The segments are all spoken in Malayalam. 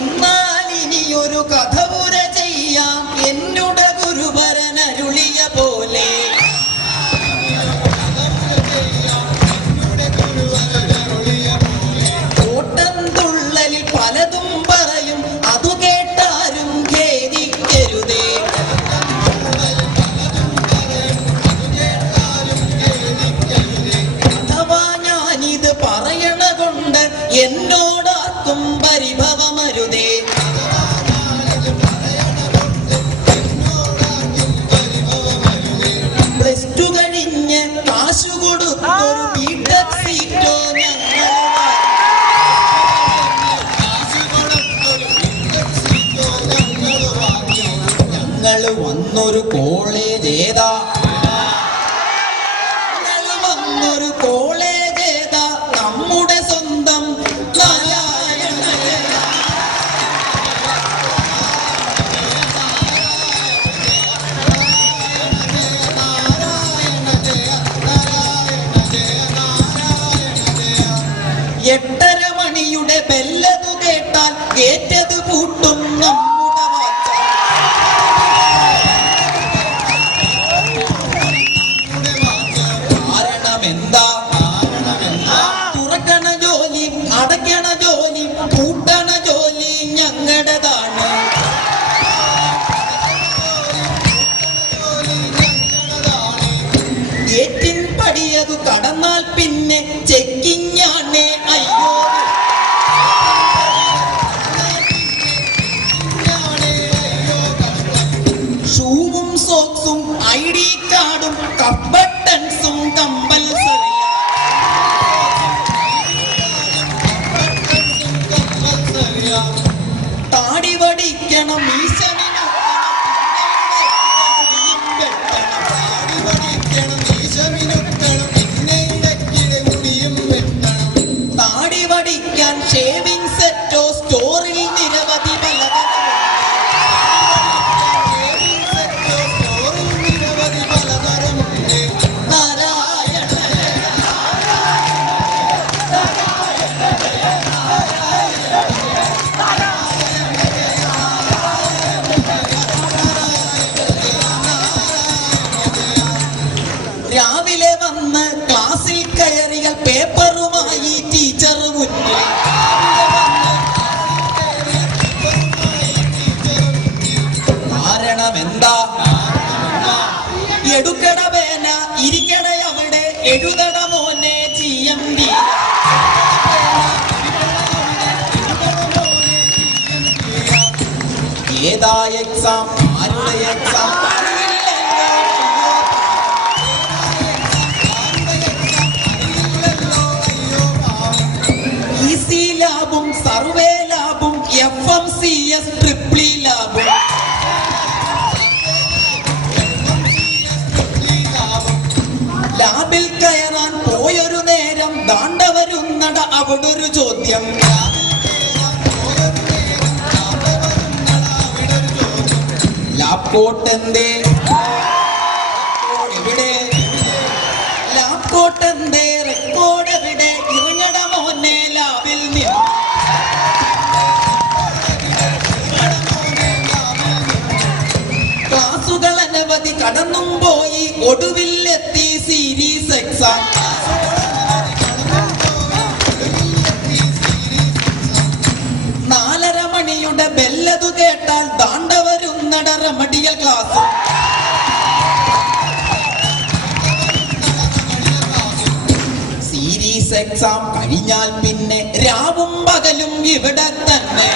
എന്നാൽ ഇനിയൊരു കഥ പുര ചെയ്യാം എന്നുടെ ഗുരുവരൻ അരുളിയ പോലെ. ഓട്ടം തുള്ളലിൽ പലതും പറയും, അതു കേട്ടാരും ഖേദിക്കരുതേ. അഥവാ ഞാനിത് പറയണ കൊണ്ട് എന്നോടാർക്കും പരിഭവമരുതേ. പ്ലസ് ടു കഴിഞ്ഞ് കാശു കൊടുത്തൊരു ബിടെക് സീറ്റോ ഞങ്ങൾ വന്നൊരു കോളേജ് ഏതാ? വന്നൊരു കോളേജ് ഏതാ? നമ്മുടെ സ്വന്തം നാരായണ. എട്ടര മണിയുടെ ബെല്ലതു കേട്ടാൽ ഗേറ്റത് പൂട്ടും നമ്മുടെ വാച്ച. കാരണമെന്താ? തുറക്കണ ജോലി, അടയ്ക്കണ ജോലി, പൂട്ടണ ജോലി ഞങ്ങളുടേതാണ്. ഗേറ്റിൻ പടിയതു കടന്നാൽ പിന്നെ ചെക്കിങ്ങാണേ. അയ്യോ, ഷൂവും സോക്സും ID കാർഡും കബട്ടൻസും കമ്പൽസറി. താടി വടിക്കണം, മീശ താടി വടിക്കാൻ ഷേവിംഗ് സെറ്റോ സ്റ്റോറിൽ നിരവധി പലതരം. നാരായണ രാവിലെ വന്ന് ക്ലാസ്സിൽ കയറിയാൽ പേപ്പറുമായി ടീച്ചർ മുന്നിൽ. കാരണമെന്താ? എടുക്കട പേന, ഇരിക്കട അവിടെ, എഴുതട മോനെ GMD. ഏതാ എക്സാം? ആരുടെ എക്സാം? ഈസി ലാബും സർവേ ലാബും FMCS ട്രിപ്പിൾ ലാബും. ലാബിൽ കയറാൻ പോയൊരു നേരം ദാണ്ടവരുന്നട അവിടൊരു ചോദ്യം. ലാബ് കോട്ട് എന്തേ? എവിടെ? ലാബ് കോട്ട് എന്തേ? റെക്കോർഡ് എവിടെ? ഇറങ്ങട മോനെ ലാബിൽ നിന്ന്. ക്ലാസുകൾ അനവധി കടന്നും പോയി, ഒടുവിലെത്തി സീരീസ് എക്സാം. 4:30 മണിയുടെ ബെല്ലതു കേട്ടാൽ ദാണ്ടവരുന്നട റെമഡിയൽ ക്ലാസ്. സീരീസ് എക്സാം കഴിഞ്ഞാൽ പിന്നെ രാവും പകലും ഇവിടെ തന്നെ.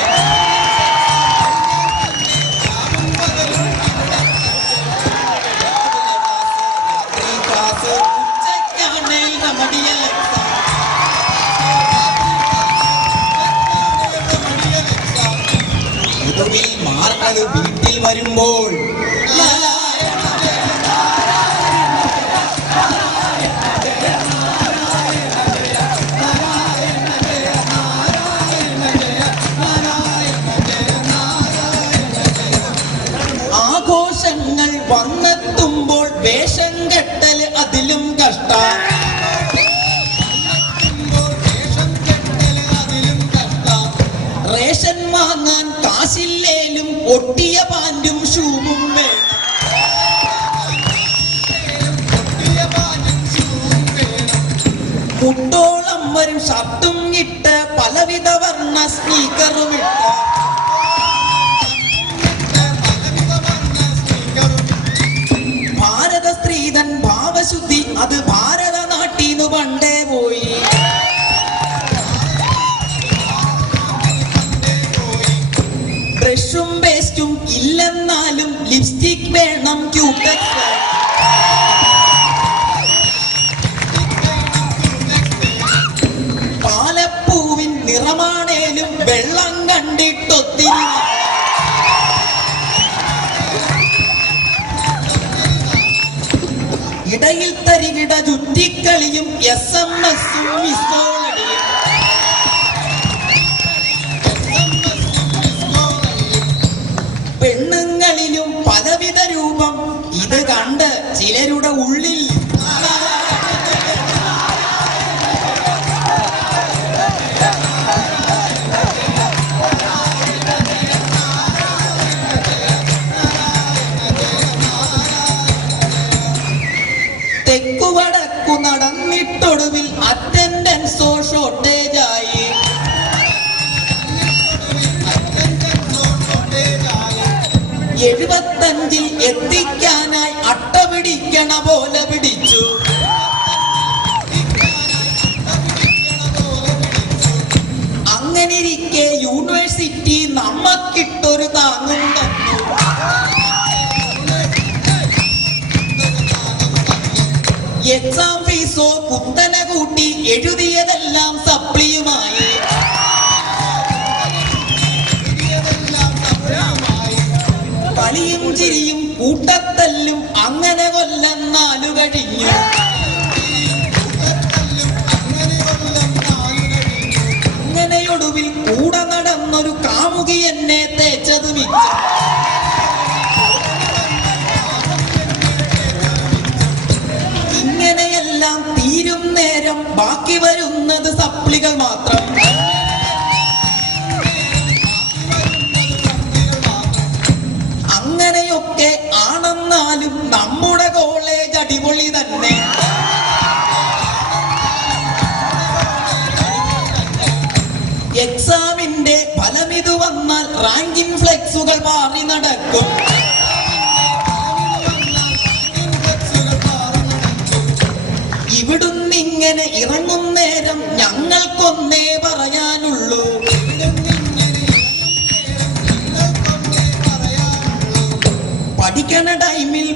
മാർക്കൽ വീട്ടിൽ വരുമ്പോൾ ആഘോഷങ്ങൾ വന്നെത്തുമ്പോൾ വേഷം കെട്ടല് അതിലും കഷ്ടം. റേഷൻ മാങ്ങ വാങ്ങാൻ കാശില്ലേലും ഒട്ടിയ പാൻറ്റും ഷൂവും വേണം. മുട്ടോളം വരും ഷർട്ടും ഇട്ട് പലവിധ വർണ്ണ സ്നീക്കറും ഇട്ട് ഭാരത സ്ത്രീതൻ ഭാവശുദ്ധി അത് ഭാരത നാട്ടീന്നു പണ്ടേ പോയി. ബ്രഷും പേസ്റ്റും ഇല്ലെന്നാലും ലിപ്സ്റ്റിക് വേണം, ക്യൂടെക്സ് വേണം. പാലപ്പൂവിൻ നിറമാണേലും വെള്ളം കണ്ടിട്ടൊത്തിരി. ഇടയിൽ തരികിട ചുറ്റിക്കളിയും SMS-ഉം മിസ്കോളടിയും. പെണ്ണുങ്ങളിലും പലവിധ രൂപം ഇത് കണ്ട് ചിലരുടെ ഉള്ളിൽ തെക്കുവടക്കു നടന്നിട്ടൊടുവിൽ അറ്റൻഡൻസോ ഷോർട്ടേജായി. എഴുപത്തഞ്ചിൽ എത്തിക്കാനായി അട്ട പിടിക്കണ പോലെ പിടിച്ചു. അങ്ങനിരിക്കെ യൂണിവേഴ്സിറ്റി നമ്മക്കിട്ടൊരു താങ്ങും തന്നു. എക്സാം ഫീസോ കുത്തനെ കൂട്ടി എഴുതിയതെല്ലാം സപ്ലിയുമായി. കളിയും ചിരിയും കൂട്ടത്തല്ലും അങ്ങനെ കൊല്ലം 4 കഴിഞ്ഞു. അങ്ങനെയൊടുവിൽ കൂടെ നടന്നൊരു കാമുകി എന്നെ തേച്ചത് മിച്ചം. ഇങ്ങനെയെല്ലാം തീരും നേരം ബാക്കി വരുന്നത് സപ്ലികൾ മാത്രം. അങ്ങനെയൊക്കെ ആണെന്നാലും നമ്മുടെ കോളേജ് അടിപൊളി തന്നെ. എക്സാമിന്റെ ഫലമിതു വന്നാൽ റാങ്കിൻ ഫ്ലെക്സുകൾ മാറി നടക്കും. ഇവിടുന്നിങ്ങനെ ഇറങ്ങും നേരം ഞങ്ങൾക്കൊന്നേ പറയാനുള്ളൂ. പഠിക്കണ ടൈമിൽ